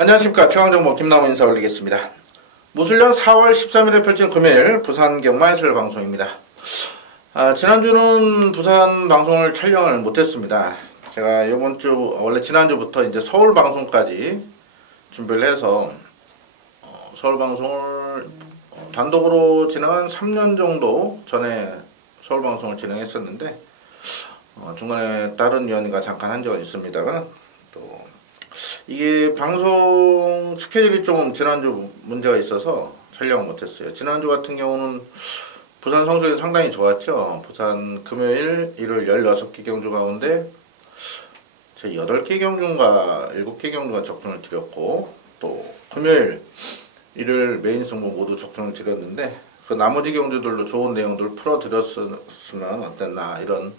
안녕하십니까. 최강정보 김남호 인사 올리겠습니다. 무술년 4월 13일에 펼친 금요일 부산 경마 해설 방송입니다. 지난주는 부산 방송을 촬영을 못했습니다. 제가 이번주 원래 지난주부터 이제 서울 방송까지 준비를 해서 서울 방송을 단독으로 진행한 3년 정도 전에 서울 방송을 진행했었는데 중간에 다른 위원회가 잠깐 한 적은 있습니다만 또 이게 방송 스케줄이 조금 지난주 문제가 있어서 촬영을 못했어요. 지난주 같은 경우는 부산 성적이 상당히 좋았죠. 부산 금요일, 일요일 16개 경주 가운데 제 8개 경주인가 7개 경주가 적중을 드렸고 또 금요일, 일요일 메인 승부 모두 적중을 드렸는데 그 나머지 경주들로 좋은 내용들을 풀어드렸으면 어땠나 이런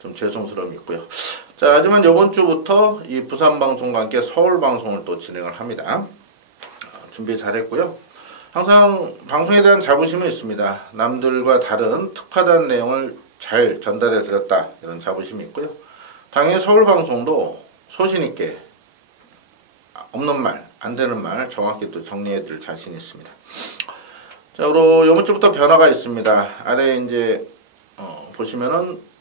좀 죄송스러움이 있고요. 자, 하지만 이번 주부터 이 부산 방송과 함께 서울 방송을 또 진행을 합니다. 준비 잘했고요. 항상 방송에 대한 자부심은 있습니다. 남들과 다른 특화된 내용을 잘 전달해 드렸다 이런 자부심이 있고요. 당연히 서울 방송도 소신 있게 없는 말, 안 되는 말 정확히 또 정리해 드릴 자신이 있습니다. 자, 그리고 이번 주부터 변화가 있습니다. 아래 이제 보시면은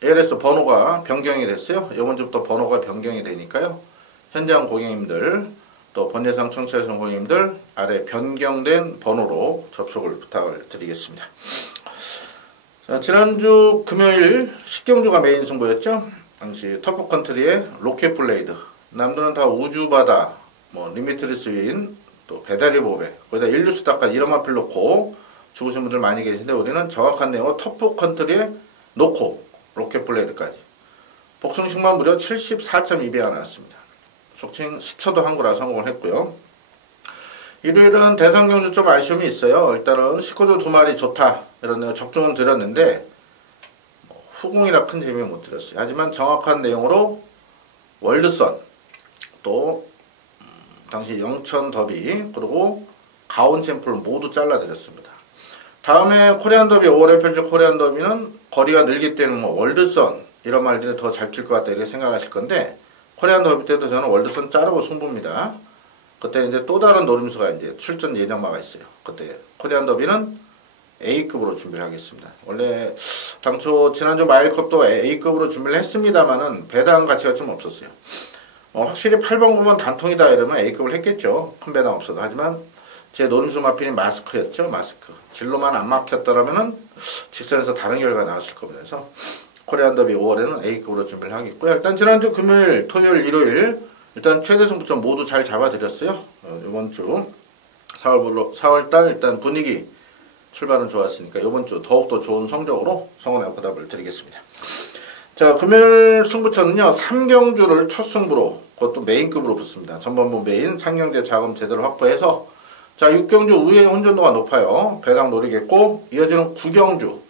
ALS 번호가 변경이 됐어요. 이번 주부터 번호가 변경이 되니까요. 현장 고객님들 또 번예상 청취하시는 고객님들 아래 변경된 번호로 접속을 부탁을 드리겠습니다. 자, 지난주 금요일 10경주가 메인 승부였죠. 당시 터프컨트리의 로켓블레이드 남들은 다 우주바다 뭐 리미트리스 윈 또 배달의 보배 거기다 인류수다까지 이름만 필놓고 죽으신 분들 많이 계신데 우리는 정확한 내용으로 터프컨트리에 놓고 로켓블레이드까지 복숭식만 무려 74.2배가 나왔습니다. 속칭 스쳐도 한 거라 성공을 했고요. 일요일은 대상경주 좀 아쉬움이 있어요. 일단은 19조 2마리 좋다 이런 적중은 드렸는데 후공이라 큰 재미 못 드렸어요. 하지만 정확한 내용으로 월드선 또 당시 영천 더비 그리고 가온 샘플을 모두 잘라드렸습니다. 다음에 코리안 더비 5월에 펼칠 코리안 더비는 거리가 늘기 때문에 뭐 월드선 이런 말들이 더 잘 뛸 것 같다 이렇게 생각하실 건데 코리안 더비 때도 저는 월드선 자르고 승부입니다. 그때 이제 또 다른 노림수가 이제 출전 예정마가 있어요. 그때 코리안 더비는 A급으로 준비를 하겠습니다. 원래 당초 지난주 마일컵도 A급으로 준비를 했습니다만은 배당 가치가 좀 없었어요. 확실히 8번 보면 단통이다 이러면 A급을 했겠죠. 큰 배당 없어도. 하지만 제 노림수 마필이 마스크였죠. 마스크. 진로만 안 막혔더라면은 직선에서 다른 결과가 나왔을 겁니다. 그래서 코리안 더비 5월에는 A급으로 준비를 하겠고요. 일단 지난주 금요일, 토요일, 일요일 일단 최대 승부점 모두 잘 잡아드렸어요. 이번 주 4월달 일단 분위기 출발은 좋았으니까 이번 주 더욱더 좋은 성적으로 성원의 보답을 드리겠습니다. 자, 금요일 승부처는요 3경주를 첫 승부로 그것도 메인급으로 붙습니다. 전반부 메인 상경제 자금 제대로 확보해서 자 6경주 우회의 혼전도가 높아요. 배당 노리겠고 이어지는 9경주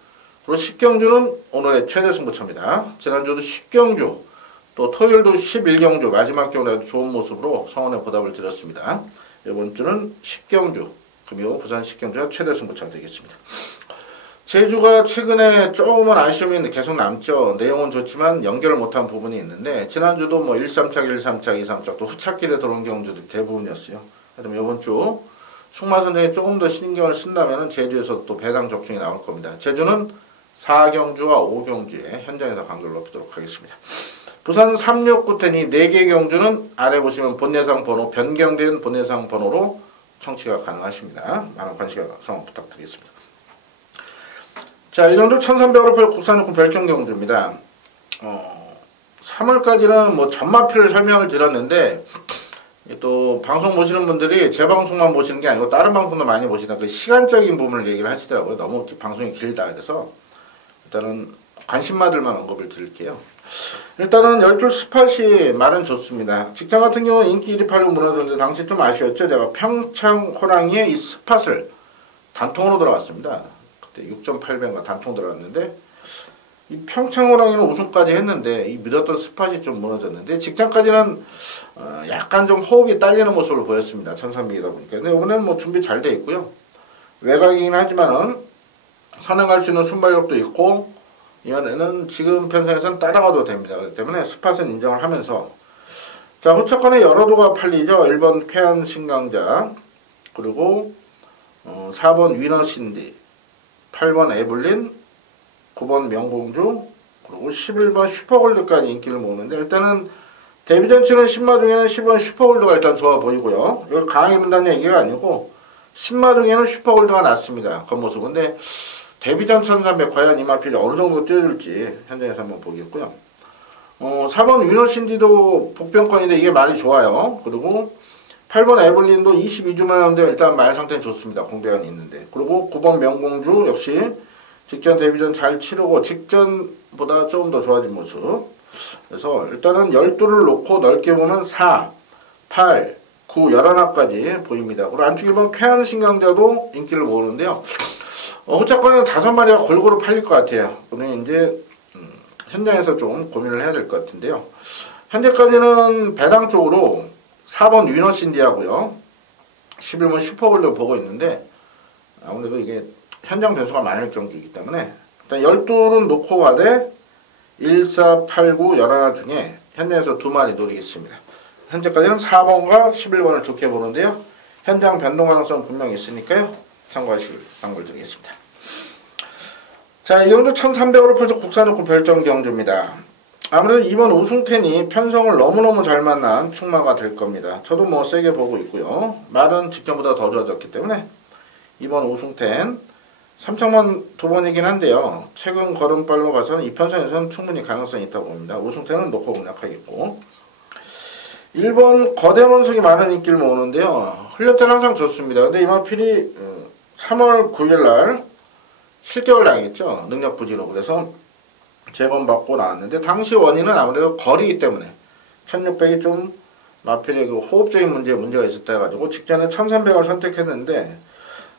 그리고 10경주는 오늘의 최대 승부처입니다. 지난주도 10경주 또 토요일도 11경주 마지막 경주에도 좋은 모습으로 성원의 보답을 드렸습니다. 이번 주는 10경주 금요 부산 10경주가 최대 승부처가 되겠습니다. 제주가 최근에 조금은 아쉬움이 계속 남죠. 내용은 좋지만 연결을 못한 부분이 있는데 지난주도 뭐 1-3착, 1-3착, 2-3착 또 후착길에 들어온 경주들이 대부분이었어요. 하여튼 이번 주 충마선정에 조금 더 신경을 쓴다면 제주에서 또 배당 적중이 나올 겁니다. 제주는 4경주와 5경주에 현장에서 간격을 높이도록 하겠습니다. 부산 369텐이 4개 경주는 아래 보시면 본예상 번호 변경된 본예상 번호로 청취가 가능하십니다. 많은 관심 성원 부탁드리겠습니다. 자, 1년도 1300원 국산육군 별정 경주입니다. 3월까지는 뭐 전마필을 설명을 드렸는데 또 방송 보시는 분들이 제 방송만 보시는 게 아니고 다른 방송도 많이 보시다 그 시간적인 부분을 얘기를 하시더라고요. 너무 방송이 길다 그래서 일단은 관심마들만 언급을 드릴게요. 일단은 12줄 스팟이 말은 좋습니다. 직장 같은 경우는 인기 1위 8위 무너졌는데 당시 좀 아쉬웠죠. 제가 평창 호랑이의 이 스팟을 단통으로 들어갔습니다. 그때 6.8배인가 단통 들어갔는데 이 평창 호랑이는 우승까지 했는데 이 믿었던 스팟이 좀 무너졌는데 직장까지는 약간 좀 호흡이 딸리는 모습을 보였습니다. 1300이다 보니까. 근데 이번에는 뭐 준비 잘 돼 있고요. 외곽이긴 하지만은 선행할 수 있는 순발력도 있고 이번에는 지금 편성에서는 따라가도 됩니다. 그렇기 때문에 스팟은 인정을 하면서 자, 호차권에 여러 도가 팔리죠. 1번 쾌한 신강자, 그리고 4번 위너신디, 8번 에블린, 9번 명공주, 그리고 11번 슈퍼골드까지 인기를 모으는데, 일단은 데뷔전 치는 신마 중에는 10번 슈퍼골드가 일단 좋아 보이고요. 이걸 강하게 본다는 얘기가 아니고 신마 중에는 슈퍼골드가 낫습니다. 겉모습. 근데 데뷔전 1300 과연 이마필이 어느 정도 뛰어줄지 현장에서 한번 보겠고요. 4번 위너신디도 복병권인데 이게 말이 좋아요. 그리고 8번 에블린도 22주만 하는데 일단 말 상태는 좋습니다. 공백은 있는데. 그리고 9번 명공주 역시 직전 데뷔전 잘 치르고 직전보다 조금 더 좋아진 모습. 그래서 일단은 12를 놓고 넓게 보면 4, 8, 9, 11까지 보입니다. 그리고 안쪽 1번 쾌한 신강자도 인기를 모으는데요. 호차권은 5마리가 골고루 팔릴 것 같아요. 오늘 이제 현장에서 좀 고민을 해야 될 것 같은데요. 현재까지는 배당 쪽으로 4번 위너신디하고요. 11번 슈퍼골드 보고 있는데 아무래도 이게 현장 변수가 많을 경주이기 때문에 일단 12는 놓고 가되 1, 4, 8, 9, 11 중에 현장에서 2마리 노리겠습니다. 현재까지는 4번과 11번을 좋게 보는데요. 현장 변동 가능성 분명히 있으니까요. 참고하시길 당부드리겠습니다. 자, 이 경주 1300으로 펼쳐 국산육구 별점 경주입니다. 아무래도 이번 우승텐이 편성을 너무너무 잘 만난 충마가 될 겁니다. 저도 뭐 세게 보고 있고요. 말은 직전보다 더 좋아졌기 때문에 이번 우승텐 3천만 2번이긴 한데요. 최근 걸음발로 봐서는 이 편성에서는 충분히 가능성이 있다고 봅니다. 우승텐은 놓고 공략하겠고 1번 거대 원석이 많은 인기를 모으는데요. 흘렸을 항상 좋습니다. 근데 이마필이 3월 9일날 실격을 당했죠. 능력 부진으로. 그래서 재검받고 나왔는데 당시 원인은 아무래도 거리이기 때문에 1600이 좀 마필의 그 호흡적인 문제가 있었다 해가지고 직전에 1300을 선택했는데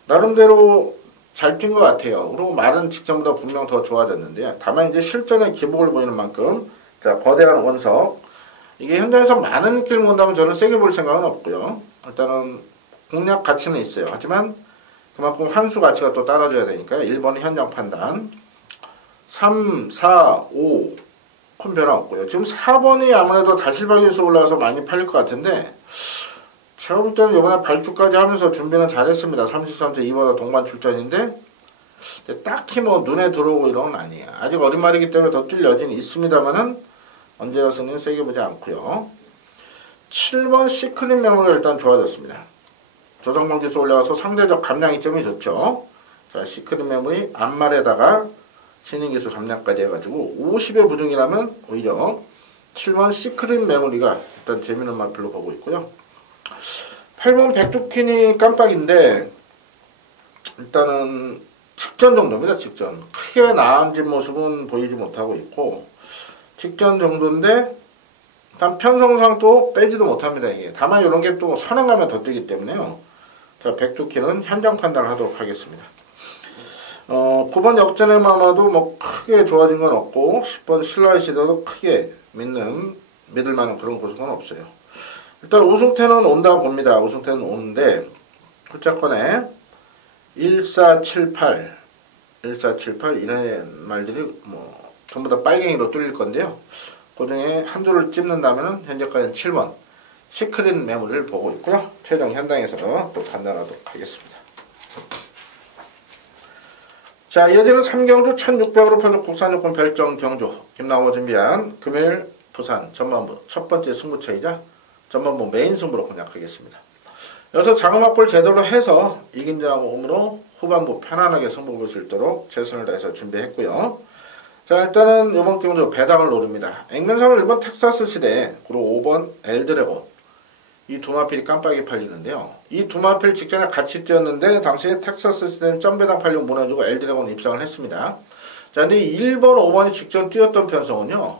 나름대로 잘 뛴 것 같아요. 그리고 말은 직전보다 분명 더 좋아졌는데요. 다만 이제 실전의 기복을 보이는 만큼 자, 거대한 원석 이게 현장에서 많은 인기를 모은다면 저는 세게 볼 생각은 없고요. 일단은 공략 가치는 있어요. 하지만 그만큼 환수 가치가 또 따라줘야 되니까요. 1번은 현장 판단 3, 4, 5 큰 변화 없고요. 지금 4번이 아무래도 다실박에서 올라와서 많이 팔릴 것 같은데 제가 볼 때는 이번에 발주까지 하면서 준비는 잘했습니다. 33세 2번은 동반 출전인데 딱히 뭐 눈에 들어오고 이런 건 아니에요. 아직 어린 말이기 때문에 더 뛸 여지는 있습니다만은 언제나 승리는 세게 보지 않고요. 7번 시크릿 메모리가 일단 좋아졌습니다. 조정방지에서 올라와서 상대적 감량이점이 좋죠. 자, 시크릿 메모리 앞말에다가 신인기술 감량까지 해가지고 50의 부중이라면 오히려 7번 시크릿 메모리가 일단 재미있는 말표로 보고 있고요. 8번 백두킨이 깜빡인데 일단은 직전 정도입니다. 직전 크게 나아진 모습은 보이지 못하고 있고 직전 정도인데 일단 편성상 또 빼지도 못합니다. 이게 다만 이런 게 또 선행 가면 더 뜨기 때문에요. 자, 백두킨은 현장 판단을 하도록 하겠습니다. 9번 역전의 마마도 뭐 크게 좋아진 건 없고 10번 신라의 시대도 크게 믿을 만한 그런 고수는 없어요. 일단 우승태는 온다 봅니다. 우승태는 오는데 홀짝권에 1478 이런 말들이 뭐 전부 다 빨갱이로 뚫릴 건데요. 그 중에 한두를 찝는다면 현재까지는 7번 시크릿 메모리를 보고 있고요. 최종 현장에서 또 판단하도록 하겠습니다. 자, 이어지는 3경주 1600으로 펼쳐 국산육군 별정 경주 김나호가 준비한 금일 부산 전반부 첫 번째 승부처이자 전반부 메인 승부로 공략하겠습니다. 여기서 자금 확보를 제대로 해서 이긴 자하고 몸으로 후반부 편안하게 승부 볼 수 있도록 최선을 다해서 준비했고요. 자, 일단은 이번 경주 배당을 노립니다. 액면상은 1번 텍사스 시대 그리고 5번 엘드래곤 이 두 마필이 깜빡이 팔리는데요. 이 두 마필 직전에 같이 뛰었는데 당시에 텍사스 시대는 점배당 팔리고 무너지고 엘드래곤 입상을 했습니다. 자, 근데 1번, 5번이 직전 뛰었던 편성은요.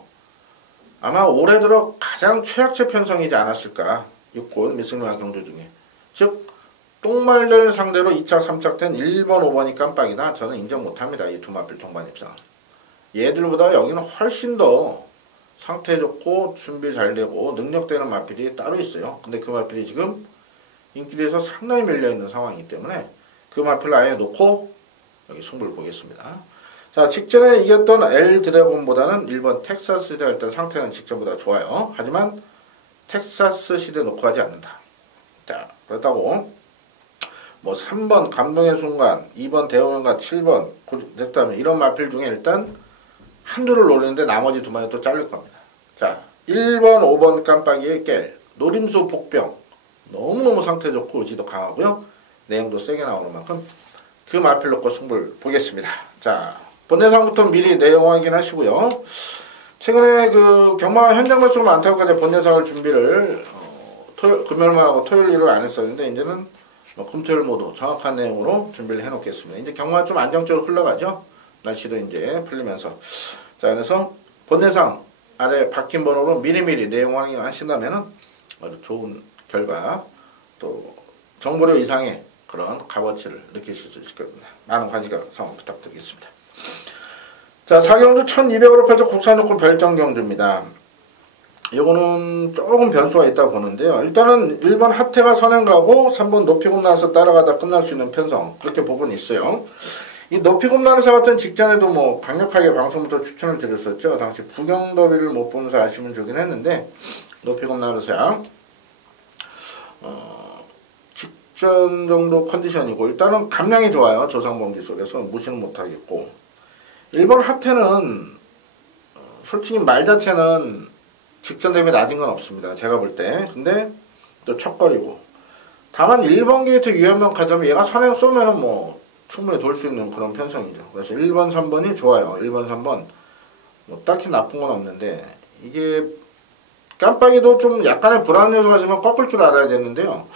아마 올해 들어 가장 최악체 편성이지 않았을까. 육군 미승용화 경주 중에. 즉 똥말들 상대로 2차, 3차 된 1번, 5번이 깜빡이다. 저는 인정 못합니다. 이 두 마필 동반 입상. 얘들보다 여기는 훨씬 더 상태 좋고 준비 잘 되고 능력되는 마필이 따로 있어요. 근데 그 마필이 지금 인기리에서 상당히 밀려있는 상황이기 때문에 그 마필을 아예 놓고 여기 승부를 보겠습니다. 자, 직전에 이겼던 엘 드래곤보다는 1번 텍사스가 일단 상태는 직전보다 좋아요. 하지만 텍사스 시대 놓고 하지 않는다. 자, 그렇다고 뭐 3번 감동의 순간, 2번 대원과 7번 됐다면 이런 마필 중에 일단 한두를 노리는데 나머지 두 마리 또 잘릴 겁니다. 자, 1번, 5번 깜빡이의 깰, 노림수 복병 너무너무 상태 좋고 의지도 강하고요. 내용도 세게 나오는 만큼 그 마필 놓고 승부를 보겠습니다. 자, 본대상부터 미리 내용 확인하시고요. 최근에 그 경마 현장 매수가 많다고까지 본대상을 준비를 금요일만 하고 토요일 일을 안 했었는데 이제는 금토일 모두 정확한 내용으로 준비를 해 놓겠습니다. 이제 경마가 좀 안정적으로 흘러가죠. 날씨도 이제 풀리면서. 자, 그래서 본대상 아래 박힌 번호로 미리미리 내용 확인하신다면은 아주 좋은 결과 또 정보료 이상의 그런 값어치를 느끼실 수 있을 겁니다. 많은 관심 상황 부탁드리겠습니다. 자, 사경주 1200으로 펼쳐 국산육군 별정경주입니다. 이거는 조금 변수가 있다고 보는데요. 일단은 1번 하태가 선행 가고 3번 높이금 나서 따라가다 끝날 수 있는 편성, 그렇게 부분이 있어요. 이 높이금 나르사 같은 직전에도 뭐 강력하게 방송부터 추천을 드렸었죠. 당시 부경더비를 못 보면서 아쉬움을 주긴 했는데 높이금 나르사 직전 정도 컨디션이고 일단은 감량이 좋아요. 조상범기 속에서 무시는 못하겠고 1번 하태는 솔직히 말 자체는 직전 대비 낮은 건 없습니다. 제가 볼 때. 근데 또 척거리고. 다만 1번 게이트 유연만 가자면 얘가 선행 쏘면은 뭐 충분히 돌 수 있는 그런 편성이죠. 그래서 1번, 3번이 좋아요. 1번, 3번. 뭐 딱히 나쁜 건 없는데 이게 깜빡이도 좀 약간의 불안 요소가 있으면 꺾을 줄 알아야 되는데요.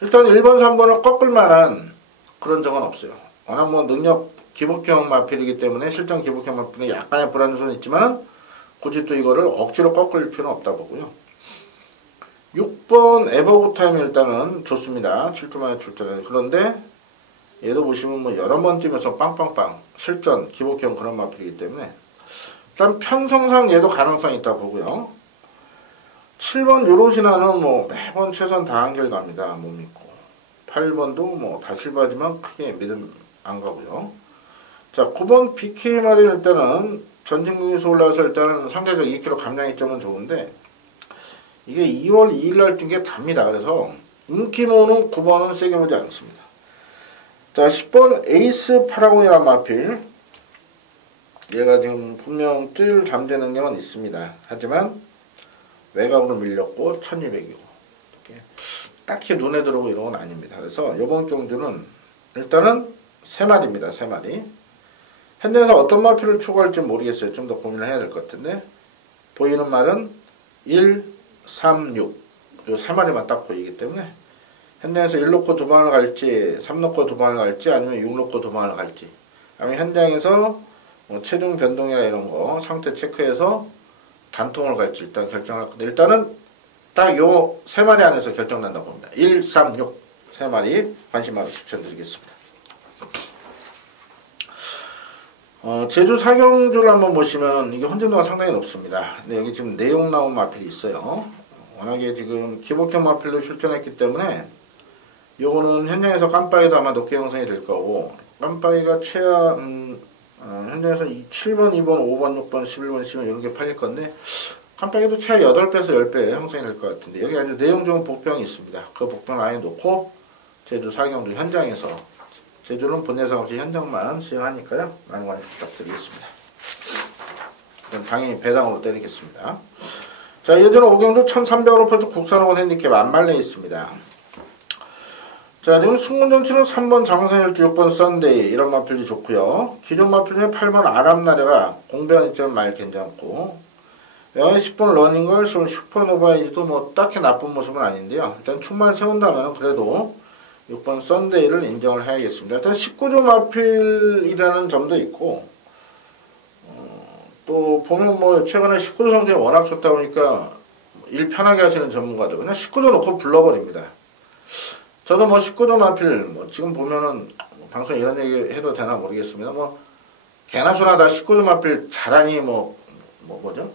일단 1번, 3번을 꺾을 만한 그런 적은 없어요. 워낙 뭐 능력 기복형 마필이기 때문에 실전 기복형 마필은 약간의 불안 요소는 있지만은 굳이 또 이거를 억지로 꺾을 필요는 없다 보고요. 6번 에버굿타임이 일단은 좋습니다. 7주 만에 출전해. 그런데 얘도 보시면 뭐 여러 번 뛰면서 빵빵빵 실전 기복형 그런 마필이기 때문에 일단 편성상 얘도 가능성이 있다 보고요. 7번 요로시나는 뭐 매번 최선 다한결 갑니다. 못 믿고. 8번도 뭐 다 실바지만 크게 믿음 안 가고요. 자, 9번 BK말이 일단은 전진국에서 올라와서 일단은 상대적 2kg 감량 이점은 좋은데 이게 2월 2일날 뛴 게 답니다. 그래서 인기모는 9번은 세게 보지 않습니다. 자, 10번 에이스 파라곤이란 마필 얘가 지금 분명 뛸 잠재 능력은 있습니다. 하지만 외곽으로 밀렸고 1200이고 딱히 눈에 들어오고 이런 건 아닙니다. 그래서 이번 경주는 일단은 3마리입니다. 3마리. 현장에서 어떤 마필을 추구할지 모르겠어요. 좀 더 고민을 해야 될 것 같은데 보이는 말은 1, 3, 6 이 3마리만 딱 보이기 때문에 현장에서 1 놓고 2방을 갈지 3 놓고 2방을 갈지 아니면 6 놓고 2방을 갈지 아니면 현장에서 뭐 체중 변동이나 이런 거 상태 체크해서 단통을 갈지 일단 결정할 건데 일단은 딱 요 3마리 안에서 결정난다고 봅니다. 1, 3, 6 3마리 관심하고 추천드리겠습니다. 제주 사경주를 한번 보시면 이게 혼전도가 상당히 높습니다. 근데 여기 지금 내용 나온 마필이 있어요. 워낙에 지금 기복형 마필로 출전했기 때문에 요거는 현장에서 깜빡이도 아마 높게 형성이 될 거고 깜빡이가 최하 현장에서 7번, 2번, 5번, 6번, 11번, 12번 이런 게 팔릴 건데 깜빡이도 최하 8배에서 10배 형성이 될 것 같은데 여기 아주 내용 좋은 복병이 있습니다. 그 복병 아예 놓고 제주 사경주 현장에서 제주는 본예상 없이 현장만 시행하니까요. 많은 관심 부탁드리겠습니다. 그럼 당연히 배당으로 때리겠습니다. 자, 예전에 오경주 1300으로 펼쳐 국산호건 핸디캡 안말레 있습니다. 자, 지금 승문정치는 3번 장성일주 6번 썬데이 이런 마필이 좋고요. 기존 마필 중에 8번 아람나래가 공배한 이점은 많이 괜찮고 여기 10번 러닝걸 10번 슈퍼노바이즈도 뭐 딱히 나쁜 모습은 아닌데요. 일단 충만 세운다면 그래도 6번 썬데이를 인정을 해야겠습니다. 일단 19조 마필이라는 점도 있고 또 보면 뭐 최근에 19조 성적이 워낙 좋다 보니까 일 편하게 하시는 전문가들 그냥 19조 놓고 불러버립니다. 저도 뭐 19조 마필 뭐 지금 보면은 방송에 이런 얘기 해도 되나 모르겠습니다. 뭐 개나 소나 다 19조 마필 잘하니 뭐죠?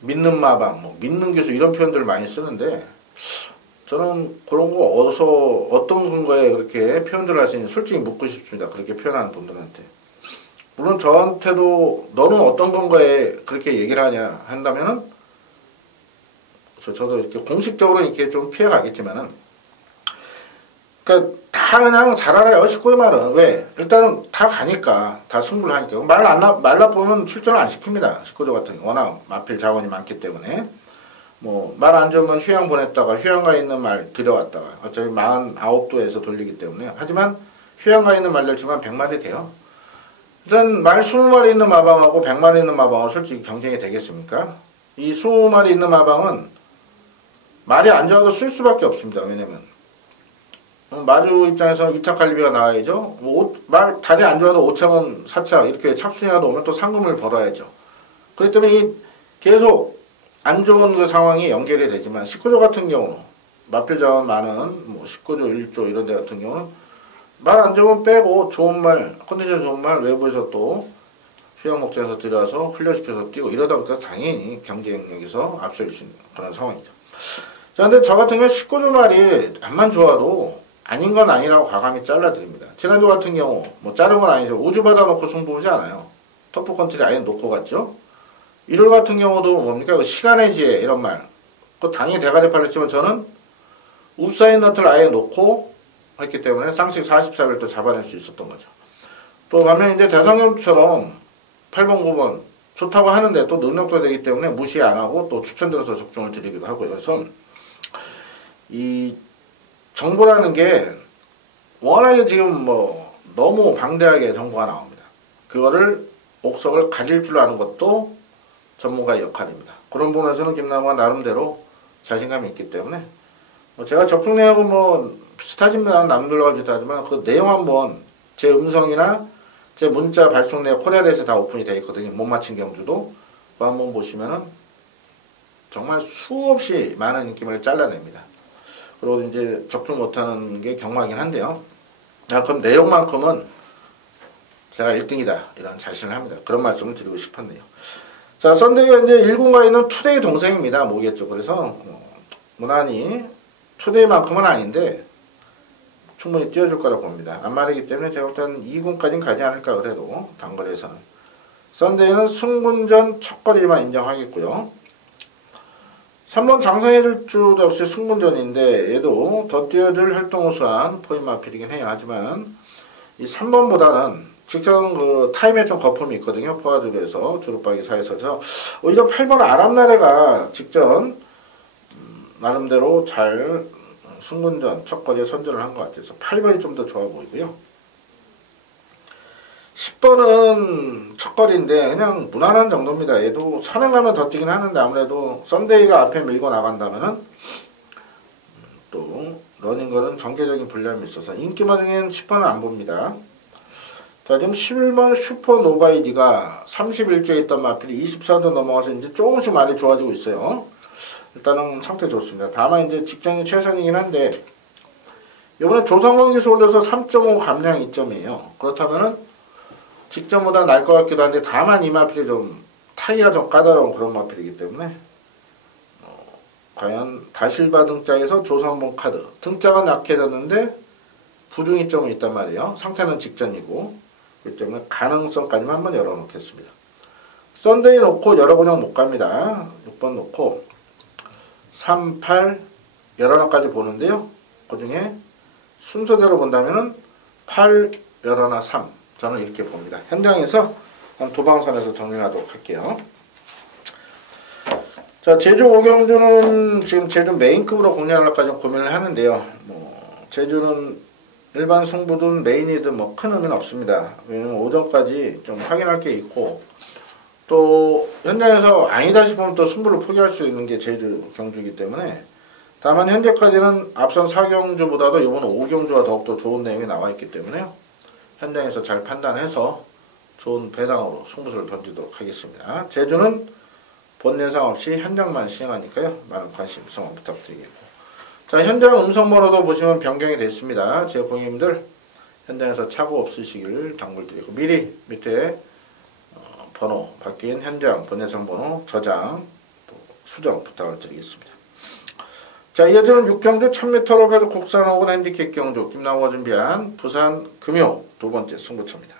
믿는 마방, 뭐 믿는 교수 이런 표현들을 많이 쓰는데 저는 그런 거 어떤 근거에 그렇게 표현들을 하시는지 솔직히 묻고 싶습니다. 그렇게 표현하는 분들한테. 물론 저한테도 너는 어떤 근거에 그렇게 얘기를 하냐 한다면은 저도 이렇게 공식적으로 이렇게 좀 피해가겠지만은, 그러니까 다 그냥 잘 알아요. 19조 말은. 왜? 일단은 다 가니까. 다 승부를 하니까. 말라 보면 출전을 안 시킵니다. 19조 같은 경우. 워낙 마필 자원이 많기 때문에. 뭐, 말 안 좋으면 휴양 보냈다가 휴양가 있는 말 들여왔다가. 어차피 49도에서 돌리기 때문에. 하지만 휴양가 있는 말들 치면 100마리 돼요. 일단 말 20마리 있는 마방하고 100마리 있는 마방은 솔직히 경쟁이 되겠습니까? 이 20마리 있는 마방은 말이 안 좋아도 쓸 수밖에 없습니다. 왜냐면 마주 입장에서 위탁관리비가 나와야죠. 말 다리 안 좋아도 5차원 4차 이렇게 착순이라도 오면 또 상금을 벌어야죠. 그렇기 때문에 계속 안 좋은 그 상황이 연결이 되지만 19조 같은 경우 마필 자원 많은 뭐 19조 1조 이런 데 같은 경우는 말 안 좋으면 빼고 좋은 말, 컨디션 좋은 말 외부에서 또 휴양 목장에서 들여와서 훈련시켜서 뛰고 이러다 보니까 당연히 경쟁력에서 앞설 수 있는 그런 상황이죠. 자, 근데 저 같은 경우 19조 말이 안만 좋아도 아닌 건 아니라고 과감히 잘라드립니다. 지난주 같은 경우 뭐 자른 건 아니죠. 우주 받아놓고 승부 보지 않아요. 터프 컨트리 아예 놓고 갔죠. 1월 같은 경우도 뭡니까? 그 시간의 지혜 이런 말. 그 당연히 대가리 팔렸지만 저는 우사인 너트를 아예 놓고 했기 때문에 쌍식 44를 또 잡아낼 수 있었던 거죠. 또 반면에 이제 대성경처럼 8번, 9번 좋다고 하는데 또 능력도 되기 때문에 무시 안 하고 또 추천드려서 적중을 드리기도 하고요. 그래서 이 정보라는 게 워낙에 지금 뭐 너무 방대하게 정보가 나옵니다. 그거를 옥석을 가릴 줄 아는 것도 전문가의 역할입니다. 그런 부분에서는 김남호가 나름대로 자신감이 있기 때문에 제가 적중 내역은 뭐 비슷하지만 남들과 비슷하지만 그 내용 한번 제 음성이나 제 문자 발송 내역 코리아에서 다 오픈이 되어 있거든요. 못 맞힌 경주도 그거 한번 보시면은 정말 수없이 많은 인기를 잘라냅니다. 그리고 이제 적중 못하는 게 경마긴 한데요. 그럼 내용만큼은 제가 1등이다 이런 자신을 합니다. 그런 말씀을 드리고 싶었네요. 자, 썬데이가 이제 1군가 있는 투데이 동생입니다. 모르겠죠. 그래서 무난히 투데이만큼은 아닌데 충분히 뛰어줄 거라고 봅니다. 안말이기 때문에 제가 일단 2군까지는 가지 않을까 그래도 단거리에서는. 썬데이는 승군전 첫거리만 인정하겠고요. 3번 장성해줄 주도 역시 승군전인데 얘도 더 뛰어줄 활동우수한 포인마필이긴 해요. 하지만 이 3번보다는 직전 그 타임에 좀 거품이 있거든요. 포화주로에서 주루박이 사이에서 오히려 8번 아람나래가 직전 나름대로 잘 승군전 첫거리에 선전을 한 것 같아서 8번이 좀 더 좋아 보이고요. 10번은 첫거리인데 그냥 무난한 정도입니다. 얘도 선행 가면 더 뛰긴 하는데 아무래도 썬데이가 앞에 밀고 나간다면은 또 러닝거는 전개적인 불리함이 있어서 인기만 중엔 10번은 안 봅니다. 자, 지금 11번 슈퍼노바이디가 31조에 있던 마필이 24도 넘어가서 이제 조금씩 많이 좋아지고 있어요. 일단은 상태 좋습니다. 다만 이제 직전이 최선이긴 한데 이번에 조성원 기수 올려서 3.5 감량 2점이에요. 그렇다면은 직전보다 날 것 같기도 한데 다만 이 마필이 좀 타기가 좀 까다로운 그런 마필이기 때문에 과연 다실바 등짝에서 조성원 카드 등짝은 약해졌는데 부중이 좀 있단 말이에요. 상태는 직전이고 그렇기 때문에 가능성까지만 한번 열어놓겠습니다. 썬데이 놓고 여러 번역 못 갑니다. 6번 놓고 3, 8 여러 하나까지 보는데요. 그 중에 순서대로 본다면은 8 여러 하나 3 저는 이렇게 봅니다. 현장에서 한 도방선에서 정리하도록 할게요. 자, 제주 오경주는 지금 제주 메인급으로 공략할까 좀 고민을 하는데요. 뭐 제주는 일반 승부든 메인이든 뭐 큰 의미는 없습니다. 왜냐면 오전까지 좀 확인할 게 있고 또 현장에서 아니다 싶으면 또 승부를 포기할 수 있는 게 제주 경주이기 때문에 다만 현재까지는 앞선 4경주보다도 이번 5경주가 더욱더 좋은 내용이 나와 있기 때문에요. 현장에서 잘 판단해서 좋은 배당으로 승부수를 던지도록 하겠습니다. 제주는 본 예상 없이 현장만 시행하니까요. 많은 관심 성원 부탁드리겠고. 자, 현장 음성번호도 보시면 변경이 됐습니다. 제 고객님들 현장에서 착오 없으시길 당부드리고 미리 밑에 번호 바뀐 현장 본예상 번호 저장 또 수정 부탁을 드리겠습니다. 자, 이어지는 6경주 1000m로 가도 국산 혹은 핸디캡 경주 김남호가 준비한 부산 금요 두 번째 승부처입니다.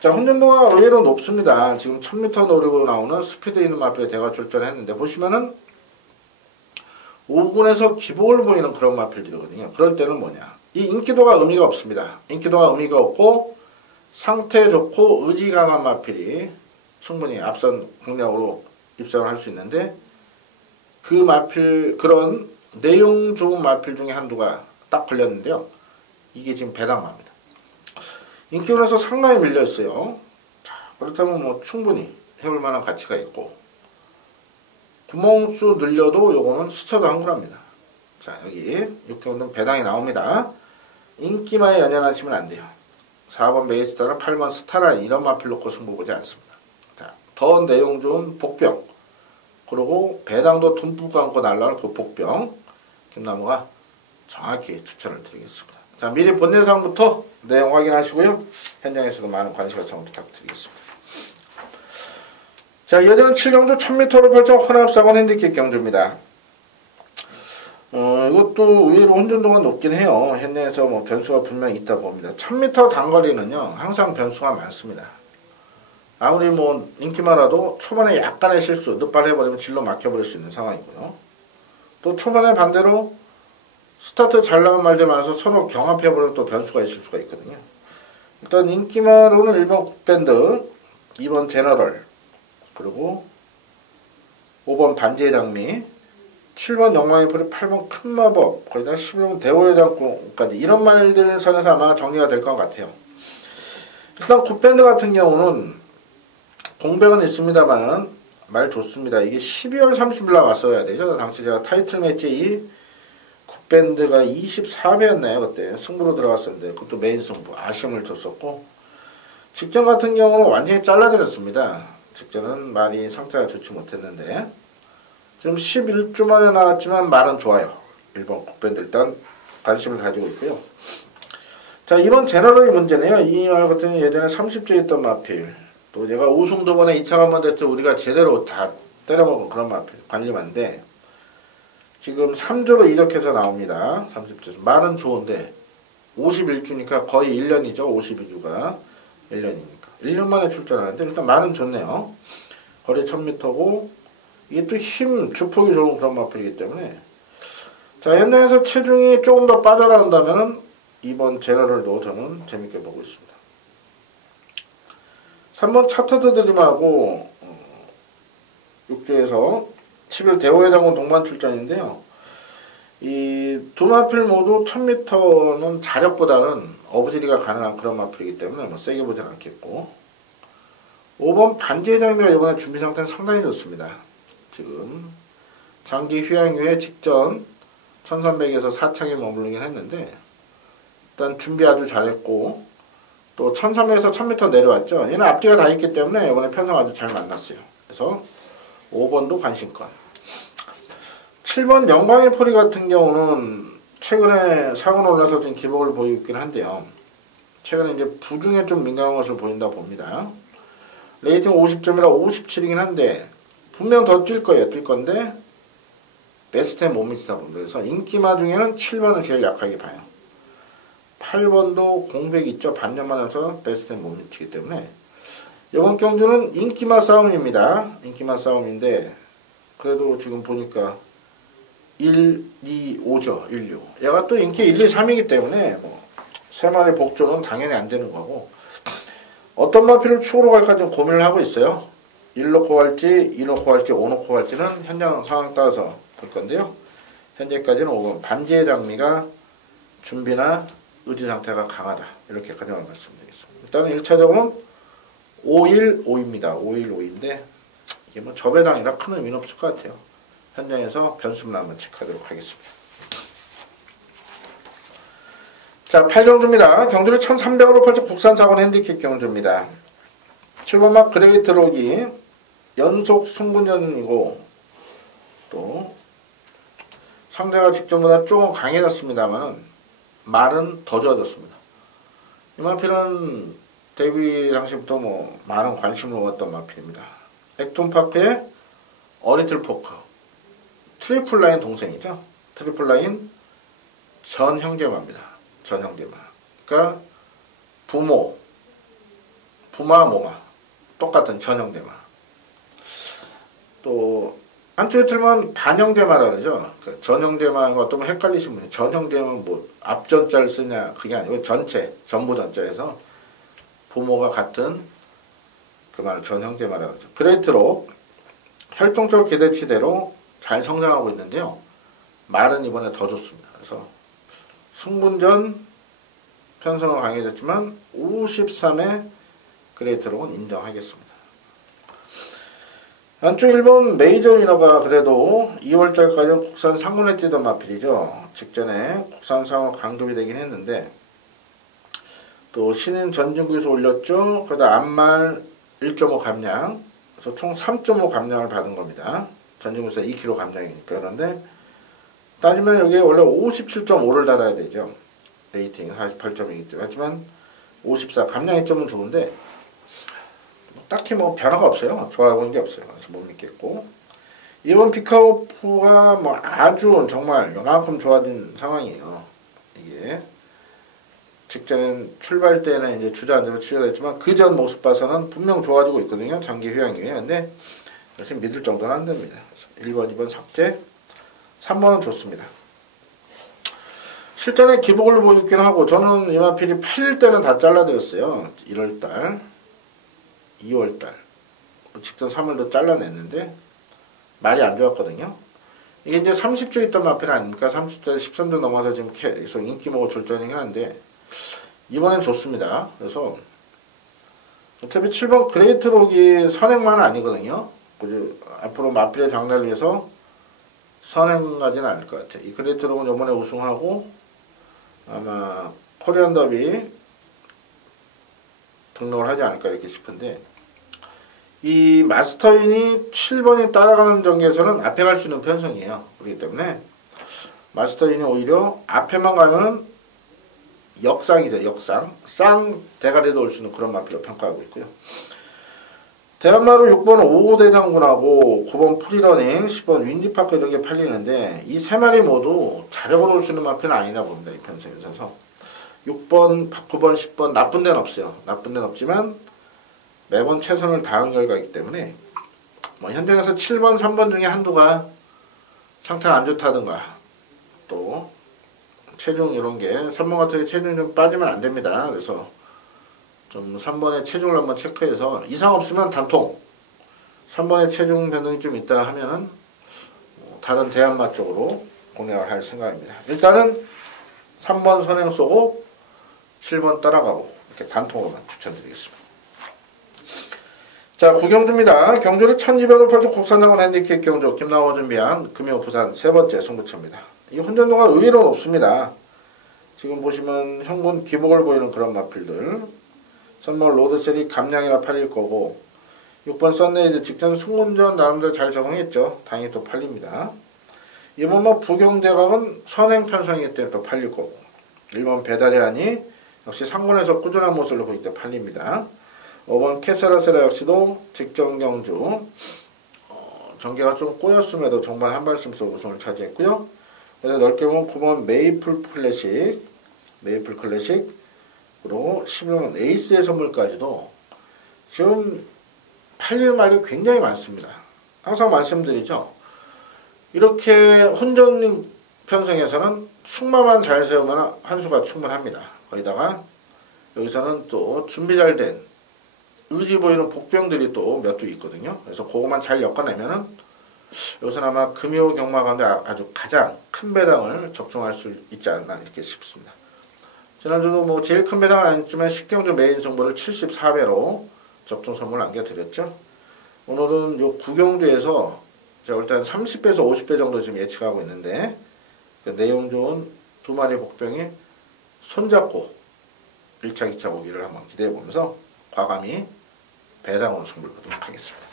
자, 혼전도가 의외로 높습니다. 지금 1000m 노리고 나오는 스피드 있는 마필에 대가 출전했는데 보시면은 5군에서 기복을 보이는 그런 마필들이거든요. 그럴 때는 뭐냐? 이 인기도가 의미가 없습니다. 인기도가 의미가 없고 상태 좋고 의지 강한 마필이 충분히 앞선 공략으로 입성을 할 수 있는데 그 마필 그런 내용 좋은 마필 중에 한두가 딱 걸렸는데요. 이게 지금 배당마입니다. 인기도에서 상당히 밀려있어요. 자, 그렇다면 뭐 충분히 해볼 만한 가치가 있고 구멍수 늘려도 요거는 스쳐도 한구랍니다. 자, 여기 6개월은 배당이 나옵니다. 인기마에 연연하시면 안 돼요. 4번 베이스타나 8번 스타라인 이런 마필 놓고 승부 보지 않습니다. 자, 더 내용 좋은 복병 그리고 배당도 듬뿍 감고 날라올 그 복병 김나무가 정확히 추천을 드리겠습니다. 자, 미리 본내상부터 내용 확인하시고요. 현장에서도 많은 관심 요청 부탁드리겠습니다. 자, 이어지는 7경주 1000m로 펼쳐 혼합사건 핸디캡 경주입니다. 이것도 의외로 혼전도가 높긴 해요. 현내에서 뭐 변수가 분명히 있다고 봅니다. 1000m 단거리는요, 항상 변수가 많습니다. 아무리 뭐 인기마라도 초반에 약간의 실수, 늦발해버리면 진로 막혀버릴 수 있는 상황이고요. 또 초반에 반대로 스타트 잘 나온 말들 많아서 서로 경합해버리면 또 변수가 있을 수가 있거든요. 일단 인기마로는 1번 국밴드, 2번 제너럴, 그리고 5번 반지의 장미, 7번 영광의 불이, 8번 큰 마법, 거기다 11번 대호의 장군까지 이런 말들 선에서 아마 정리가 될 것 같아요. 일단 굿밴드 같은 경우는 공백은 있습니다만 말 좋습니다. 이게 12월 30일 날 왔어야 되죠. 당시 제가 타이틀 매치 이 굿밴드가 24배였나요? 그때 승부로 들어갔었는데 그것도 메인 승부 아쉬움을 줬었고, 직전 같은 경우는 완전히 잘라드렸습니다. 직전은 말이 상태가 좋지 못했는데 지금 11주 만에 나왔지만 말은 좋아요. 1번 국밴드 일단 관심을 가지고 있고요. 자, 이번 제너럴이 문제네요. 이 말 같은 경우 예전에 30조 있던 마필, 또 제가 우승 두 번에 2차 한번 됐죠. 우리가 제대로 다 때려먹은 그런 마필 관리만인데 지금 3조로 이적해서 나옵니다. 30조 말은 좋은데 51주니까 거의 1년이죠. 52주가 1년이니까 1년 만에 출전하는데 일단 말은 좋네요. 거리 1000m고 이게 또 힘, 주폭이 좋은 그런 마필이기 때문에, 자, 현장에서 체중이 조금 더 빠져나온다면 이번 제너럴도 저는 재밌게 보고 있습니다. 3번 차트드 드림하고 6조에서 10일 대호의 장군 동반 출전인데요. 이 두 마필 모두 1000m는 자력보다는 어부지리가 가능한 그런 마필이기 때문에 뭐 세게 보진 않겠고, 5번 반지의 장미가 이번에 준비 상태는 상당히 좋습니다. 지금 장기 휴양 후에 직전 1300에서 4창에 머무르긴 했는데 일단 준비 아주 잘했고, 또 1300에서 1000m 내려왔죠. 얘는 앞뒤가 다 있기 때문에 이번에 편성 아주 잘 만났어요. 그래서 5번도 관심권. 7번 영광의 포리 같은 경우는 최근에 사고는 올라서 지금 기복을 보이고 있긴 한데요. 최근에 이제 부중에 좀 민감한 것을 보인다 봅니다. 레이팅 50점이라 57이긴 한데 분명 더 뛸 거예요. 뛸 건데 베스트에 못 미치다 봅니다. 그래서 인기마 중에는 7번을 제일 약하게 봐요. 8번도 공백이 있죠. 반년만 해서 베스트에 못 미치기 때문에 이번 경주는 인기마 싸움입니다. 인기마 싸움인데 그래도 지금 보니까 1, 2, 5죠. 1, 6. 얘가 또 인기 1, 2, 3이기 때문에 뭐 3마리 복조는 당연히 안 되는 거고, 어떤 마필을 축으로 갈까 좀 고민을 하고 있어요. 1 놓고 갈지, 2 놓고 갈지, 5 놓고 갈지는 현장 상황 따라서 볼 건데요. 현재까지는 5번 반지의 장미가 준비나 의지 상태가 강하다. 이렇게까지만 말씀드리겠습니다. 일단은 1차적으로는 5일 5입니다. 5일 5인데 이게 뭐 저배당이라 큰 의미는 없을 것 같아요. 현장에서 변수만 한번 체크하도록 하겠습니다. 자, 8경주입니다. 경주를 1300으로 펼쳐 국산 사건 핸디캡 경주입니다. 7번막 그레이트 록이 연속 승분전이고 또 상대가 직전보다 조금 강해졌습니다만 말은 더 좋아졌습니다. 이 마필은 데뷔 당시부터 뭐 많은 관심을 모았던 마필입니다. 액톤파크의 어리틀 포크, 트리플 라인 동생이죠. 트리플 라인 전 형제마입니다. 전 형제마. 그러니까 부모, 부마, 모마 똑같은 전 형제마. 또 안쪽에 틀면 반형대마라 그러죠. 그 전형대마가 어떤 분 헷갈리시면 분이 전형대마는 뭐 앞전자를 쓰냐 그게 아니고 전체 전부 전자에서 부모가 같은 그 말 전형대마라 그러죠. 그레이트록 혈통적 기대치대로 잘 성장하고 있는데요. 말은 이번에 더 좋습니다. 그래서 승군전 편성은 강해졌지만 53의 그레이트록은 인정하겠습니다. 안쪽 일본 메이저 위너가 그래도 2월달까지는 국산 상군에 뛰던 마필이죠. 직전에 국산 상호 강급이 되긴 했는데 또 신인 전진구에서 올렸죠. 그러다 앞말 1.5 감량, 그래서 총 3.5 감량을 받은 겁니다. 전진구에서 2kg 감량이니까. 그런데 따지면 여기에 원래 57.5를 달아야 되죠. 레이팅 48점이기 때문에. 하지만 54 감량 2점은 좋은데 딱히 뭐 변화가 없어요. 좋아하는 게 없어요. 그래서 못 믿겠고, 이번 피카오프가 뭐 아주 정말 요만큼 좋아진 상황이에요. 이게 직전 출발 때는 이제 주저앉아서 취소됐지만 그 전 모습 봐서는 분명 좋아지고 있거든요. 장기 휴양이에요. 근데 사실 믿을 정도는 안 됩니다. 1번, 2번 삭제, 3번은 좋습니다. 실전에 기복을 보이긴 하고, 저는 이마필이 8일 때는 다 잘라드렸어요. 1월달, 2월달, 직전 3월도 잘라냈는데 말이 안 좋았거든요. 이게 이제 30조 있던 마필 아닙니까? 30조 13조 넘어서 지금 계속 인기모고 졸전이긴 한데 이번엔 좋습니다. 그래서 어차피 7번 그레이트록이 선행만은 아니거든요. 그죠? 앞으로 마필의 장래를 위해서 선행하지는 않을 것 같아요. 이 그레이트록은 이번에 우승하고 아마 코리안 더비 등록을 하지 않을까 이렇게 싶은데, 이 마스터인이 7번이 따라가는 전개에서는 앞에 갈 수 있는 편성이에요. 그렇기 때문에 마스터인이 오히려 앞에만 가면 역상이죠. 역상. 쌍 대가리도 올 수 있는 그런 마필로 평가하고 있고요. 대한마루 6번 5대장군하고 9번 프리러닝, 10번 윈디파크 이런 게 팔리는데 이 세 마리 모두 자력으로 올 수 있는 마필은 아니라 봅니다. 이 편성에 있어서 6번, 9번, 10번 나쁜 데는 없어요. 나쁜 데는 없지만 매번 최선을 다한 결과이기 때문에 뭐 현장에서 7번, 3번 중에 한두가 상태가 안 좋다든가 또 체중 이런 게 3번 같은 게 체중이 좀 빠지면 안 됩니다. 그래서 좀 3번의 체중을 한번 체크해서 이상 없으면 단통, 3번의 체중 변동이 좀 있다 하면은 다른 대한마 쪽으로 공략을 할 생각입니다. 일단은 3번 선행 쏘고 7번 따라가고 이렇게 단통으로만 추천드리겠습니다. 자, 구경주입니다. 경주를 1200로 펼쳐 국산장원 핸디캡 경주 김나호 준비한 금요 부산 세 번째 승부처입니다. 이 혼전도가 의외로 높습니다. 지금 보시면 현군 기복을 보이는 그런 마필들, 선물 로드셀이 감량이라 팔릴 거고, 6번 썬네이즈 직전 승군전 나름대로 잘 적응했죠. 당연히 또 팔립니다. 이번 뭐 부경대각은 선행 편성이기 때문에 또 팔릴 거고, 1번 배달의안이 역시 상군에서 꾸준한 모습을 보이기 때문에 팔립니다. 5번 캐세라세라 역시도 직전 경주 전개가 좀 꼬였음에도 정말 한 발씀에서 우승을 차지했고요. 그래서 넓게 보면 9번 메이플 클래식, 메이플 클래식, 그리고 11번 에이스의 선물까지도 지금 팔릴 말이 굉장히 많습니다. 항상 말씀드리죠. 이렇게 혼전 편성에서는 숙마만 잘 세우면 한 수가 충분합니다. 거기다가 여기서는 또 준비 잘 된 의지 보이는 복병들이 또 몇 주 있거든요. 그래서 그것만 잘 엮어내면은 여기서는 아마 금요 경마 가운데 아주 가장 큰 배당을 적중할 수 있지 않나 이렇게 싶습니다. 지난주도 뭐 제일 큰 배당은 아니지만 식경주 메인 승부를 74배로 적중 선물 남겨드렸죠. 오늘은 요 구경주에서 제가 볼 때는 30배에서 50배 정도 지금 예측하고 있는데, 그 내용 좋은 두 마리 복병이 손잡고 1차, 2차 보기를 한번 기대해보면서 과감히 배당으로 승부를 보도록 하겠습니다.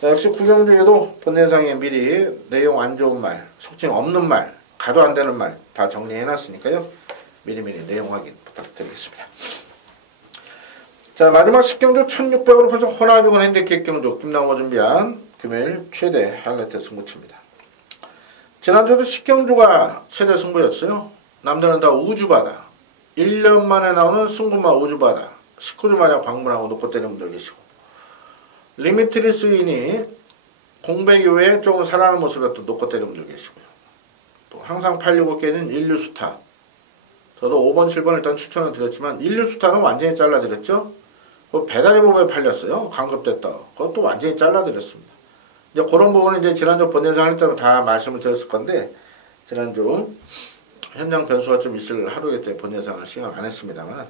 자, 역시 구경중에도 본내상에 미리 내용 안 좋은 말, 속칭 없는 말, 가도 안 되는 말 다 정리해놨으니까요. 미리미리 내용 확인 부탁드리겠습니다. 자, 마지막 10경주 1600으로 펼쳐 호나비곤 핸디캡 경주 김나호 준비한 금요일 최대 하이라이트 승부처입니다. 지난주도 10경주가 최대 승부였어요. 남들은 다 우주바다, 1년 만에 나오는 승구마 우주바다, 19주 만에 광문하고 놓고 때리는 분들 계시고, 리미트리 스윈이 공백 이후에 조금 살아나는 모습을 또 놓고 때리는 분들 계시고요. 또 항상 팔리고 깨는 인류스타. 저도 5번, 7번 일단 추천을 드렸지만 인류스타는 완전히 잘라드렸죠. 그 배달의 법에 팔렸어요. 강급됐다. 그것도 완전히 잘라드렸습니다. 이제 그런 부분은 이제 지난주 본예상 할 때는 다 말씀을 드렸을 건데 지난주 현장 변수가 좀 있을 하루이기 때문에 본예상을 시간 안 했습니다만,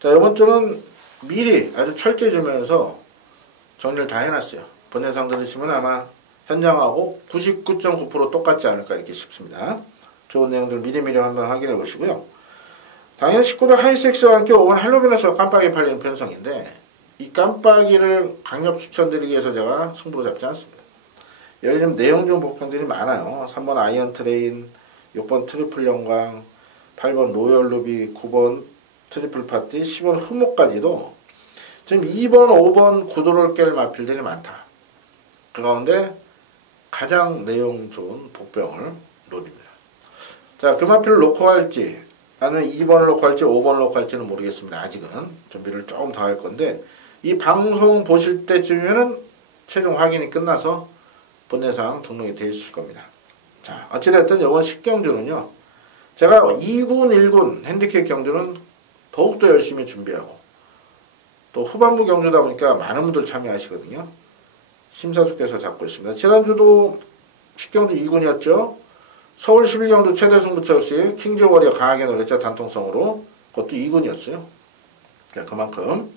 자, 이번 주는 미리 아주 철저히 주면서 정리를 다 해놨어요. 본예상 들으시면 아마 현장하고 99.9% 똑같지 않을까 이렇게 싶습니다. 좋은 내용들 미리미리 한번 확인해 보시고요. 당연 19도 하이섹스와 함께 5번 할로윈에서 깜빡이 팔리는 편성인데 이 깜빡이를 강력 추천드리기 위해서 제가 승부로 잡지 않습니다. 예를 들면 내용 좋은 복병들이 많아요. 3번 아이언 트레인, 6번 트리플 영광, 8번 로열 루비, 9번 트리플 파티, 10번 흐모까지도 지금 2번, 5번 구도를 깰 마필들이 많다. 그 가운데 가장 내용 좋은 복병을 노립니다. 자, 그 마필을 놓고 할지 아니면 2번을 놓고 할지 5번을 놓고 할지는 모르겠습니다. 아직은 준비를 조금 더 할 건데 이 방송 보실 때쯤이면은 최종 확인이 끝나서 본예상 등록이 되어 있을 겁니다. 자, 어찌됐든 이번 10경주는요. 제가 2군, 1군 핸디캡 경주는 더욱더 열심히 준비하고 또 후반부 경주다 보니까 많은 분들 참여하시거든요. 심사숙고해서 잡고 있습니다. 지난주도 10경주 2군이었죠. 서울 11경주 최대 승부처 역시 킹즈 워리어 강하게 노렸죠. 단통성으로. 그것도 2군이었어요. 그만큼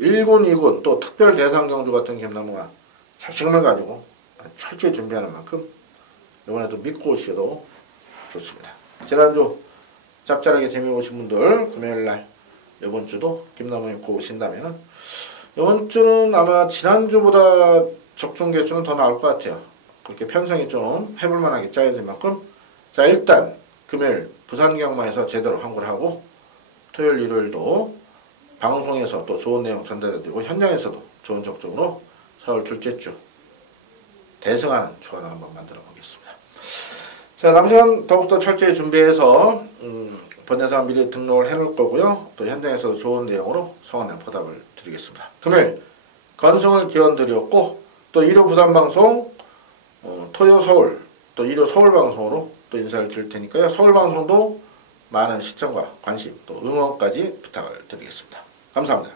1군, 2군 또 특별 대상 경주 같은 김나무가 자신감을 가지고 철저히 준비하는 만큼 이번에도 믿고 오셔도 좋습니다. 지난주 짭짤하게 재미보신 분들 금요일날 이번 주도 김나무 믿고 오신다면 이번 주는 아마 지난주보다 적중 개수는 더 나올 것 같아요. 그렇게 편성이 좀 해볼만하게 짜여진 만큼 자, 일단 금요일 부산 경마에서 제대로 환구를 하고 토요일 일요일도 방송에서 또 좋은 내용 전달해드리고 현장에서도 좋은 적중으로 4월 둘째 주 대승하는 주간을 한번 만들어 보겠습니다. 자, 남은 시간 더욱더 철저히 준비해서 본예상 미리 등록을 해놓을 거고요. 또 현장에서도 좋은 내용으로 성원의 보답을 드리겠습니다. 금요일 건승을 기원 드렸고 또 일요 부산 방송, 토요 서울, 또 일요 서울 방송으로 또 인사를 드릴 테니까요. 서울 방송도 많은 시청과 관심 또 응원까지 부탁을 드리겠습니다. 감사합니다.